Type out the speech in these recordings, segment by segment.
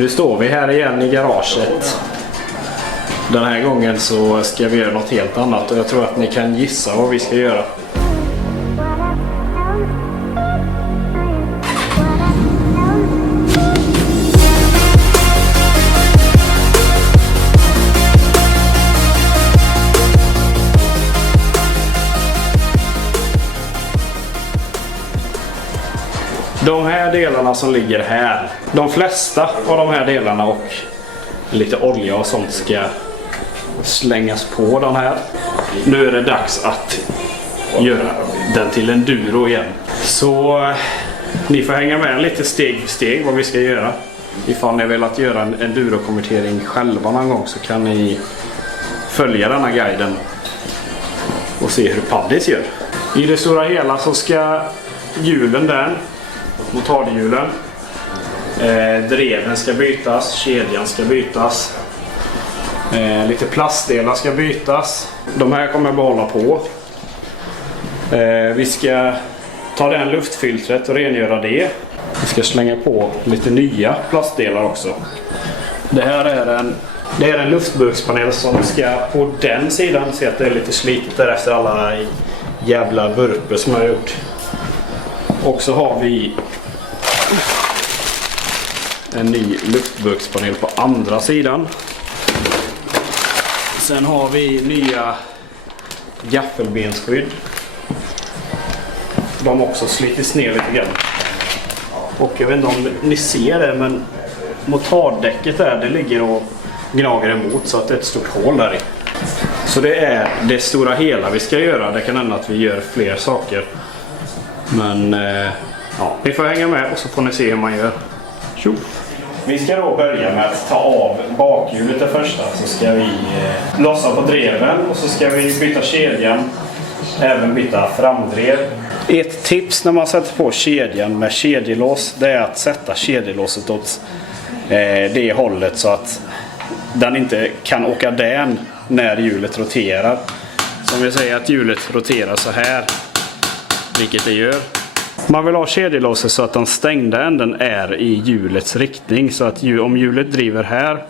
Nu står vi här igen i garaget. Den här gången så ska vi göra något helt annat och jag tror att ni kan gissa vad vi ska göra. De här delarna som ligger här, de flesta av de här delarna och lite olja och sånt ska slängas på den här. Nu är det dags att göra den till en duro igen. Så ni får hänga med lite steg för steg vad vi ska göra. Ifall ni vill att göra en enduro-konvertering själva någon gång så kan ni följa denna guiden och se hur Paddis gör. I det stora hela så ska hjulen där, motardhjulen, dreven ska bytas, kedjan ska bytas, lite plastdelar ska bytas. De här kommer jag behålla på. Vi ska ta den luftfiltret och rengöra det. Vi ska slänga på lite nya plastdelar också. Det här är en luftburkspanel som ska på den sidan. Se att det är lite slitet där efter alla jävla burper som jag har gjort. Och så har vi en ny luftburkspanel på andra sidan. Sen har vi nya gaffelbensskydd. De också slitits ner lite grann. Och jag vet inte om ni ser det, men motarddäcket där, det ligger och gnager emot så att det är ett stort hål där i. Så det är det stora hela vi ska göra. Det kan hända att vi gör fler saker. Men ja, ni får hänga med och så får ni se hur man gör. Tjo! Vi ska då börja med att ta av bakhjulet det första. Så ska vi lossa på dreven och så ska vi byta kedjan. Även byta framdrev. Ett tips när man sätter på kedjan med kedjelås, det är att sätta kedjelåset åt det hållet så att den inte kan åka den när hjulet roterar. Som vi säger att hjulet roterar så här, vilket det gör. Man vill ha kedjelåset så att den stängda änden är i hjulets riktning. Så att om hjulet driver här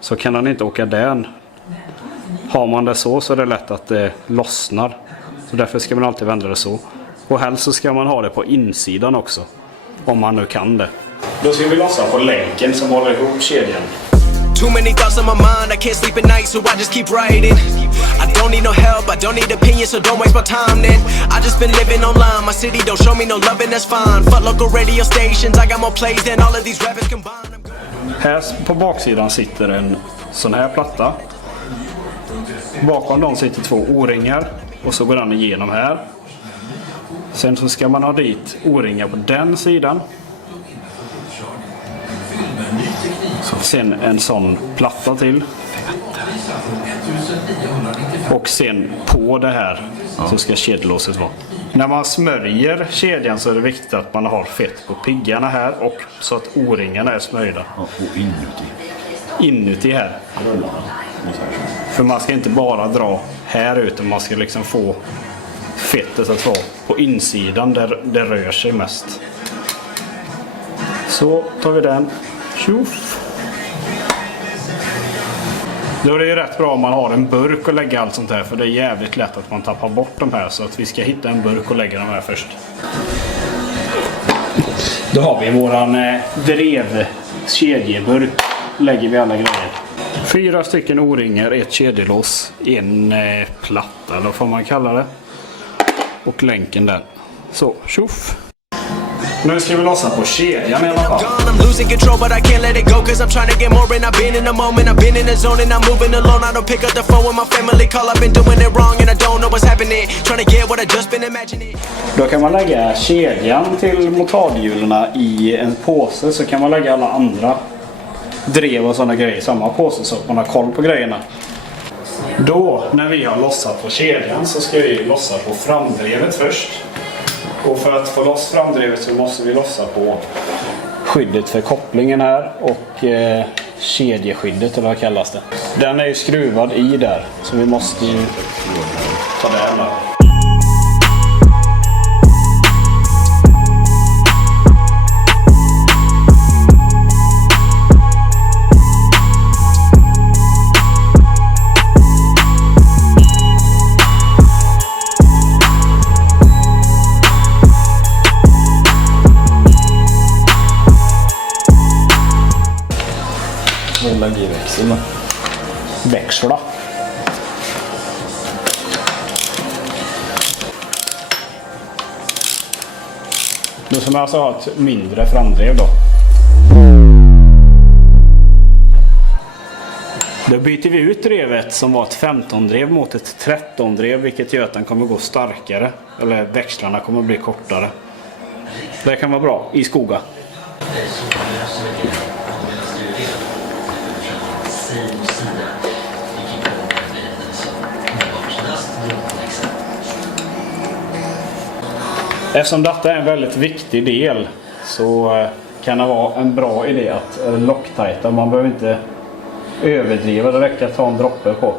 så kan den inte åka den. Har man det så är det lätt att det lossnar. Så därför ska man alltid vända det så. Och helst så ska man ha det på insidan också. Om man nu kan det. Då ska vi lossa på länken som håller ihop kedjan. Too many thoughts on my mind, I can't sleep at night, so I just keep writing. I don't need no help, I don't need opinions, so don't waste my time then. I just been living online, my city don't show me no love and that's fine. Fuck local radio stations, I got more plays than all of these rappers combined. Här på baksidan sitter en sån här platta. Bakom dem sitter två O-ringar och så går den igenom här. Sen så ska man ha dit O-ringar på den sidan. Sen en sån platta till. Och sen på det här så ska kedjelåset vara. När man smörjer kedjan så är det viktigt att man har fett på piggarna här och så att O-ringarna är smörjda. Och inuti. Inuti här. För man ska inte bara dra här utan man ska liksom få fettet att vara på insidan där det rör sig mest. Så tar vi den. Tjoff! Då är det ju rätt bra om man har en burk och lägga allt sånt här, för det är jävligt lätt att man tappar bort de här, så att vi ska hitta en burk och lägga de här först. Då har vi våran kedjeburk. Lägger vi alla grejer. 4 stycken O-ringar, ett kedjelås, en platta eller vad får man kalla det. Och länken där. Så, tjoff! Nu ska vi lossa på kedjan i alla fall. I'm losing control but I can't let it go cause I'm trying to get more and I've been in the moment, I've been in the zone and I'm moving alone. I don't pick up the phone when my family call, I've been doing it wrong and I don't know what's happening. Trying to get what I just been imagining. Då kan man lägga kedjan till motardhjulen i en påse, så kan man lägga alla andra drev och sådana grejer i samma påse så att man har koll på grejerna. Då, när vi har lossat på kedjan, så ska vi lossa på framdrevet först. Och för att få loss framdrevet så måste vi lossa på skyddet för kopplingen här och kedjeskyddet, eller vad kallas det. Den är ju skruvad i där, så vi måste ju ta den där. och lägga i växeln. Växla. Då ska man alltså ha ett mindre framdrev då. Då byter vi ut drevet som var ett 15-drev mot ett 13-drev, vilket gör att den kommer gå starkare. Eller växlarna kommer bli kortare. Det kan vara bra i skoga. Eftersom detta är en väldigt viktig del så kan det vara en bra idé att locktajta. Man behöver inte överdriva, det räcker att ta en droppe på.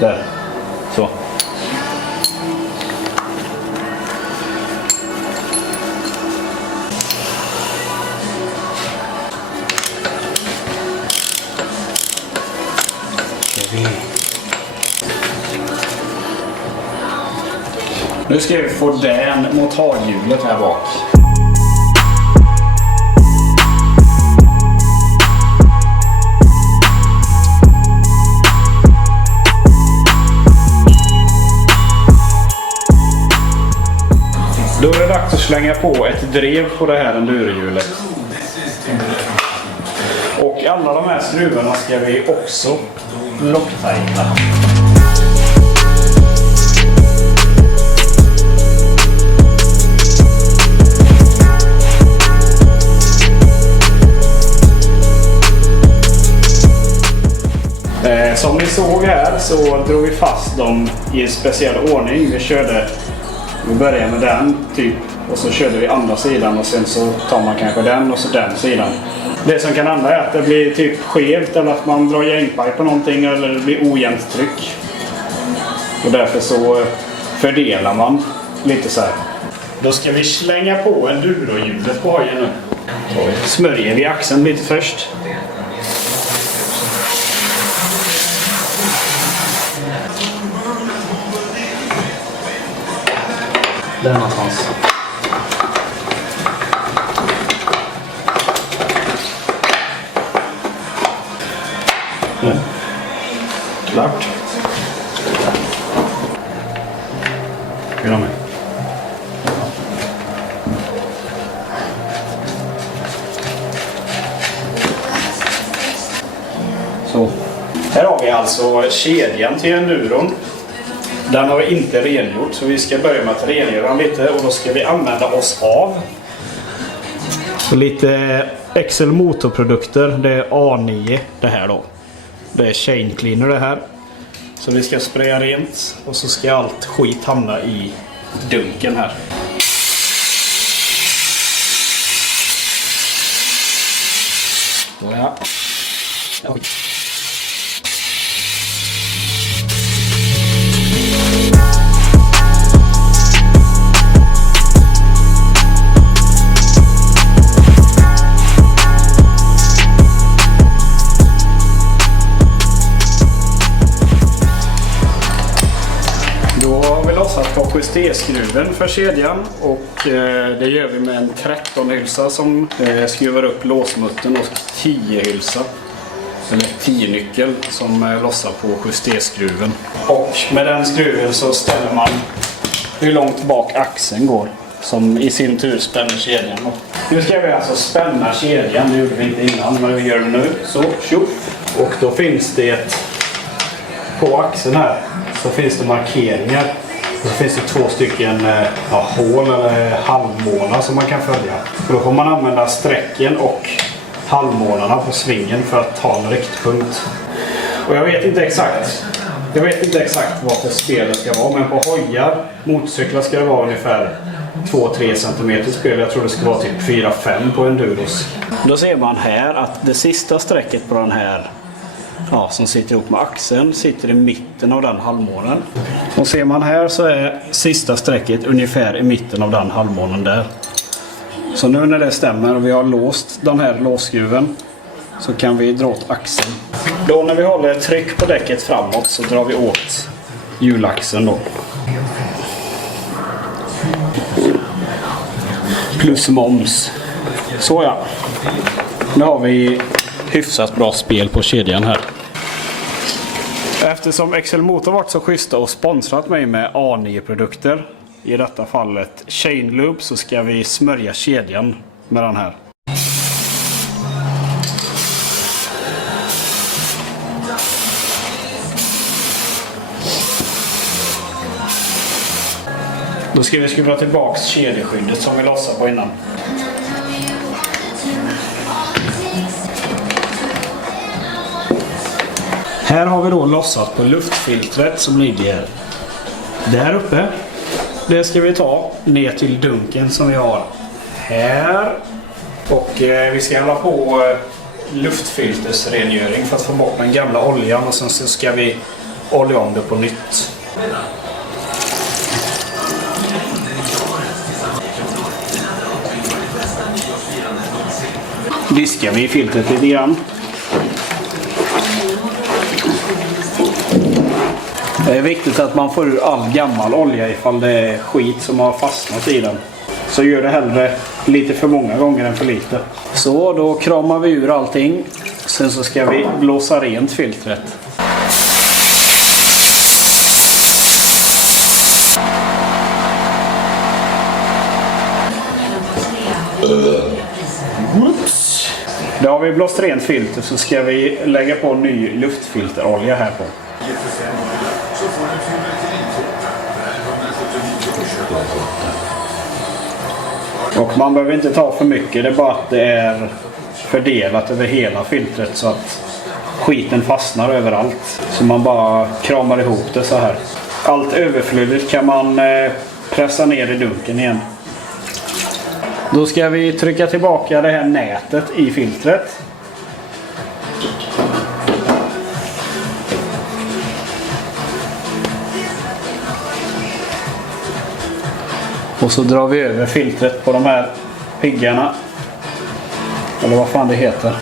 Där. Så. Nu ska vi få den motorhjulet här bak. Då är det dags att slänga på ett drev på det här endurohjulet. Och alla de här skruvarna ska vi också locktajta. Som ni såg här så drog vi fast dem i en speciell ordning. Vi började med den typ och så körde vi andra sidan och sen så tar man kanske den och så den sidan. Det som kan hända är att det blir typ skevt eller att man drar gängpaj på någonting eller det blir ojämnt tryck. Och därför så fördelar man lite så här. Då ska vi slänga på endurohjulet på hojen nu. Så smörjer vi axeln lite först. Där någonstans. Klart. Vill du med? Så. Här har vi alltså kedjan till enduron. Den har vi inte rengjort så vi ska börja med att rengöra den lite och då ska vi använda oss av lite Excel motorprodukter. Det är A9 det här då. Det är chain cleaner det här. Så vi ska spraya rent och så ska allt skit hamna i dunken här. Så ja. På justerskruven för kedjan och det gör vi med en 13-hylsa som skruvar upp låsmuttern och 10-hylsa eller 10-nyckel som lossar på justerskruven. Och med den skruven så ställer man hur långt bak axeln går som i sin tur spänner kedjan. Nu ska vi alltså spänna kedjan, det gjorde vi inte innan men vi gör det nu. Så tjoff! Och då finns det på axeln här så finns det markeringar. Så finns det 2 stycken hål eller halvmånar som man kan följa. Och då får man använda strecken och halvmånarna på svingen för att ta en riktpunkt. Och jag vet inte exakt vad för spel det ska vara. Men på hojar, motorcyklar ska det vara ungefär 2-3 cm spel. Jag tror det ska vara typ 4-5 på enduros. Då ser man här att det sista strecket på den här som sitter ihop med axeln sitter i mitten av den halvmånen. Och ser man här så är sista strecket ungefär i mitten av den halvmånen där. Så nu när det stämmer och vi har låst den här låsskruven så kan vi dra åt axeln. Då när vi håller tryck på däcket framåt så drar vi åt hjulaxeln då. Plus moms. Så ja. Nu har vi hyfsat bra spel på kedjan här. Eftersom XL Motor varit så schyssta och sponsrat mig med A9-produkter, i detta fallet Chain Loop, så ska vi smörja kedjan med den här. Då ska vi skruva tillbaka kedjeskyddet som vi lossade på innan. Här har vi då lossat på luftfiltret som ligger där uppe. Det ska vi ta ner till dunken som vi har här. Och vi ska hålla på luftfiltersrengöring för att få bort den gamla oljan. Och sen så ska vi olja om det på nytt. Diskar vi filtret lite grann. Det är viktigt att man får ur all gammal olja ifall det är skit som har fastnat i den. Så gör det hellre lite för många gånger än för lite. Så då kramar vi ur allting. Sen så ska vi blåsa rent filtret. Då har vi blåst rent filter, så ska vi lägga på ny luftfilterolja här på. Och man behöver inte ta för mycket, det är bara att det är fördelat över hela filtret så att skiten fastnar överallt. Så man bara kramar ihop det så här. Allt överflödigt kan man pressa ner i dunken igen. Då ska vi trycka tillbaka det här nätet i filtret. Och så drar vi över filtret på de här piggarna. Eller vad fan det heter.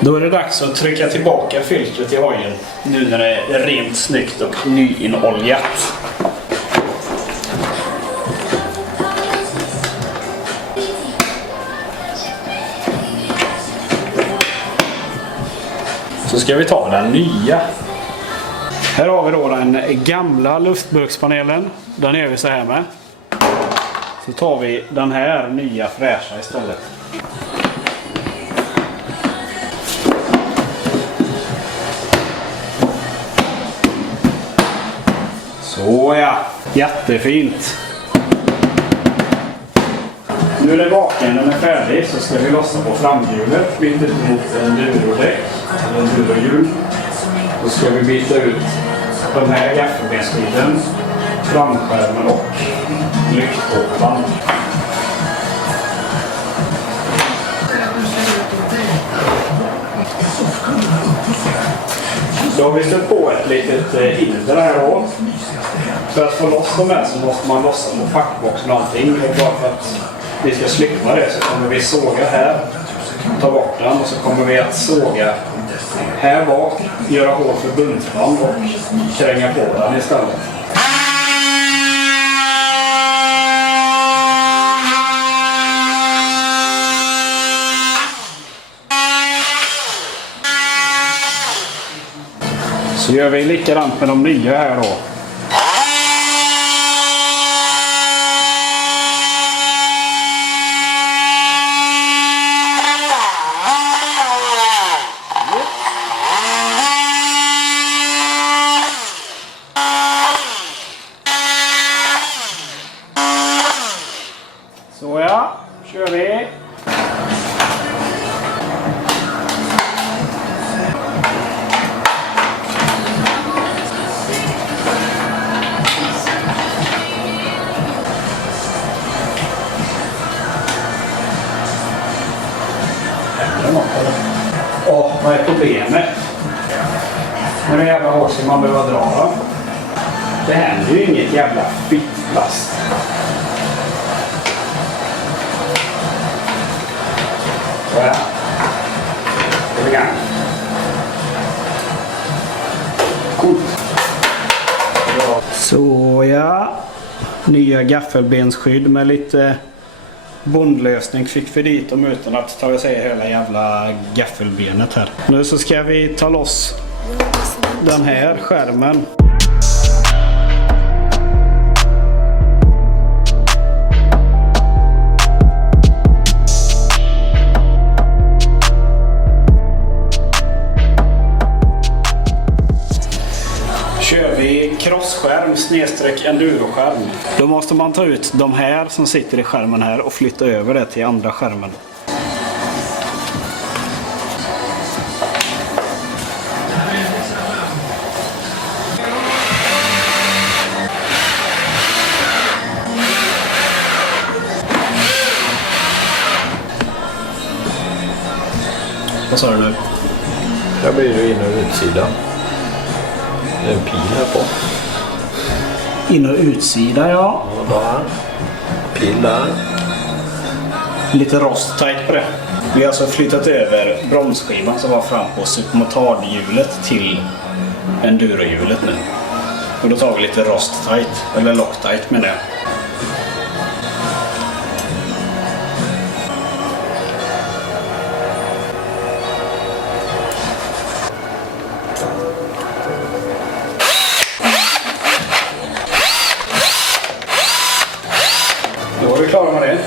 Då är det dags att trycka tillbaka filtret i hojen. Nu när det är rent snyggt och nyinoljat. Så ska vi ta den nya. Här har vi då den gamla luftburkspanelen. Den gör vi så här med. Så tar vi den här nya fräscha istället. Så ja, jättefint. Nu är det baken, den är färdig, så ska vi lossa på framhjulet. Byta ut mot en durodäck, eller en durohjul. Då ska vi byta ut den här gaffelbensskydden, framskärmen och lyktkåpan. Då har vi stött på ett litet hinder här då. För att få loss de här så måste man lossa på packboxen och allting. Och bara för att vi ska slippa det så kommer vi såga här, ta bort den, och så kommer vi att såga här bak, göra hål för bundsband och kränga på den istället. Så gör vi likadant med de nya här då. Så ja, kör vi. Vad är problemet? Men det är jävla hårt som man behöver dra då. Det händer ju inget jävla fittplast. Så ja. Det är gang. Coolt. Så ja. Nya gaffelbensskydd med lite bondlösning fick vi dit dem utan att ta sig hela jävla gaffelbenet här. Nu så ska vi ta loss den här skärmen. Kör vi crossskärm snedstreck enduroskärm. Då måste man ta ut de här som sitter i skärmen här och flytta över det till andra skärmen. Vad sa du nu? Här blir det in- och utsida. Det är en pil här på. In- och utsida, ja. Och där. Pil där. Lite rosttajt på det. Vi har alltså flyttat över bromsskivan som var fram på supermotardhjulet till endurohjulet nu. Och då tar vi lite rosttajt, eller locktajt med det. Då är vi klara med det.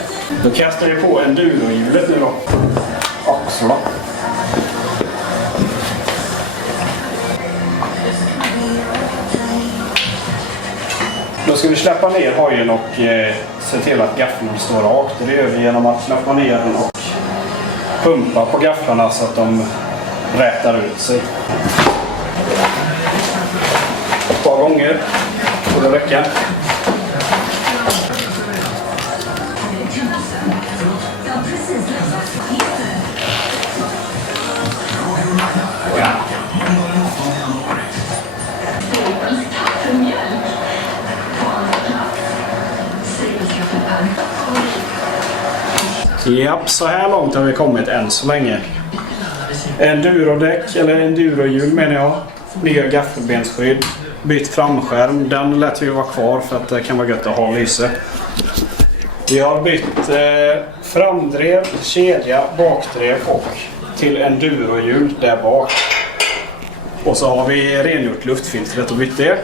Då kastar vi på endurohjulet nu då. Axlar. Då ska vi släppa ner hojen och se till att gafflarna står rakt. Det gör vi genom att släppa ner den och pumpa på gafflarna så att de rätar ut sig. Ett par gånger får det räcka. Japp, så här långt har vi kommit än så länge. Endurodäck, eller endurohjul menar jag. Nya gaffelbensskydd. Bytt framskärm. Den lät vi vara kvar för att det kan vara gött att ha lyse. Vi har bytt framdrev, kedja, bakdrev och till endurohjul där bak. Och så har vi rengjort luftfiltret och bytt det.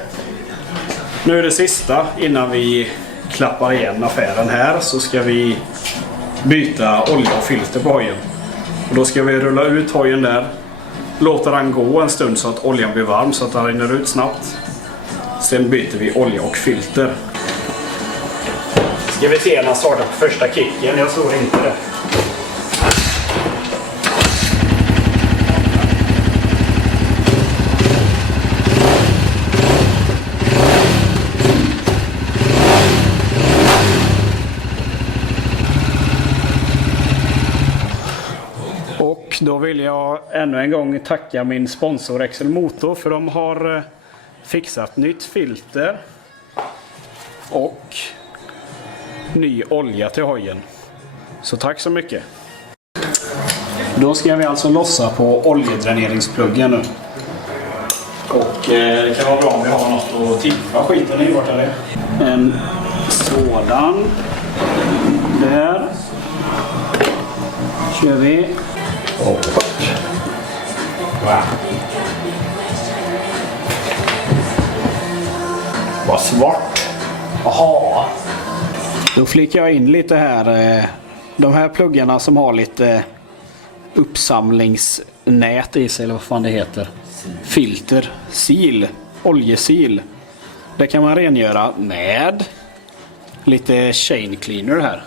Nu är det sista innan vi klappar igen affären här så ska vi byta olja och filter på hojen. Och då ska vi rulla ut hojen där. Låta den gå en stund så att oljan blir varm så att den rinner ut snabbt. Sen byter vi olja och filter. Ska vi se när han startar på första kicken? Jag tror inte det. Och då vill jag ännu en gång tacka min sponsor Excel Motor för de har fixat nytt filter och ny olja till hojen. Så tack så mycket. Då ska vi alltså lossa på oljedräneringspluggen nu. Och det kan vara bra om vi har något att tippa skiten i. Vart är det? En sådan. Där. Kör vi. Och Wow. vad svart. Jaha. Då flickar jag in lite här. De här pluggarna som har lite uppsamlingsnät i sig, eller vad fan det heter. Filter, sil, oljesil. Det kan man rengöra med lite chain cleaner här.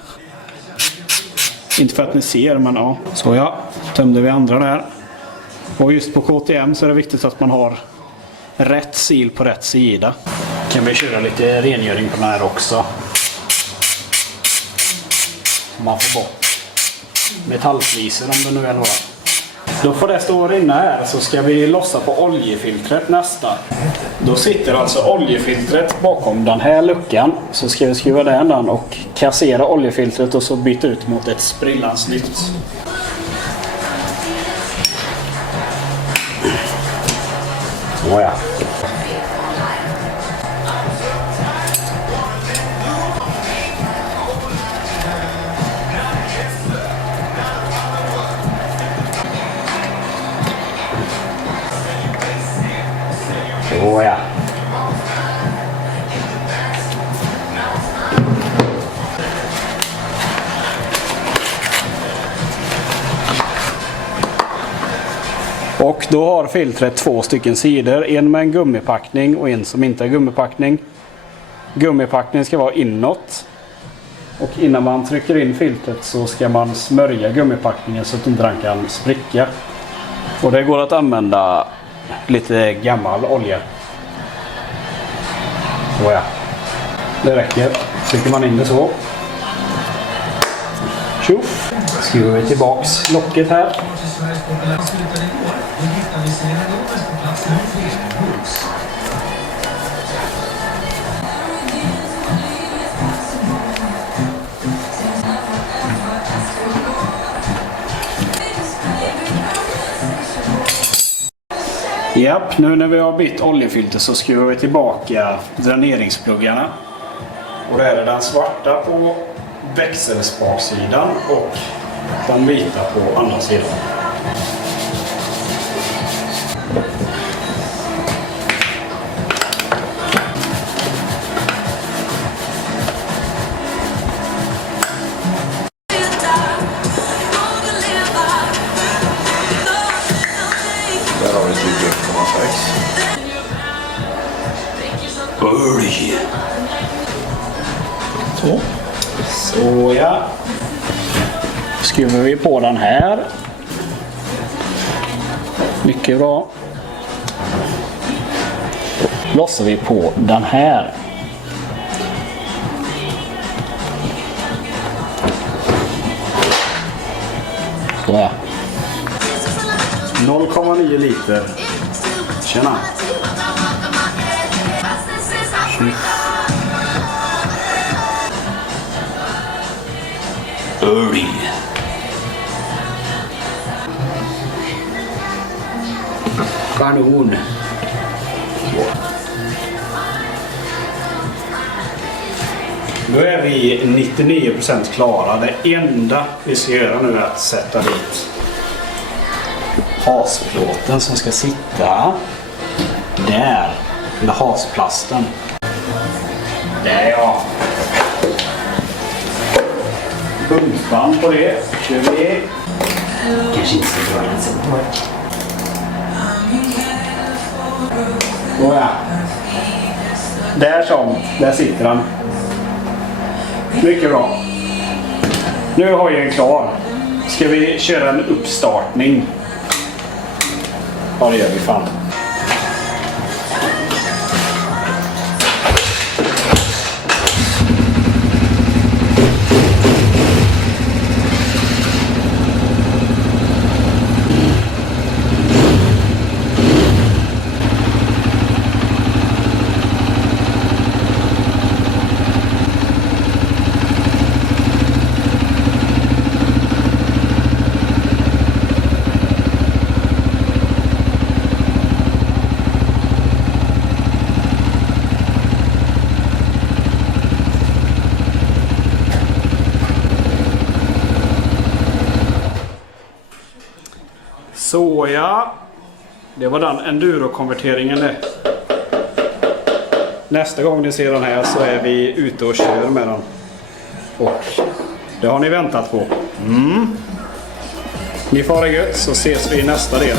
Inte för att ni ser, men ja. Så ja, tömde vi andra där. Och just på KTM så är det viktigt att man har rätt sil på rätt sida. Kan vi köra lite rengöring på den här också. Man får bort metallfliser om det nu är några. Då får det stå och rinna här så ska vi lossa på oljefiltret nästa. Då sitter alltså oljefiltret bakom den här luckan. Så ska vi skruva den och kassera oljefiltret och så byta ut mot ett sprillans nytt. Så ja. Och då har filtret 2 stycken sidor. En med en gummipackning och en som inte är gummipackning. Gummipackningen ska vara inåt. Och innan man trycker in filtret så ska man smörja gummipackningen så att inte den kan spricka. Och det går att använda lite gammal olja. Så ja. Det räcker. Trycker man in det så. Tjoff. Skruvar vi tillbaks locket här. Japp, nu när vi har bytt oljefilter så skruvar vi tillbaka dräneringspluggarna. Och det är den svarta på växelspaksidan och den vita på andra sidan. Där har vi 21,6. Så. Så ja. Skruvar vi på den här. Mycket bra. Lossar vi på den här. Så ja. 0,9 liter. Tjena. Early. Kanon. Då är vi 99% klara. Det enda vi ska göra nu är att sätta dit hasplåten som ska sitta där. Eller hasplasten. Där ja. Bundsband på det. Kör vi. Kanske inte så bra den sen. Ja. Där som. Där sitter han. Mycket bra. Nu har jag en klar. Ska vi köra en uppstartning? Ja, det gör vi fan. Så ja, det var den enduro-konverteringen det. Nästa gång ni ser den här så är vi ute och kör med den. Och det har ni väntat på. Ni får det gött så ses vi i nästa del.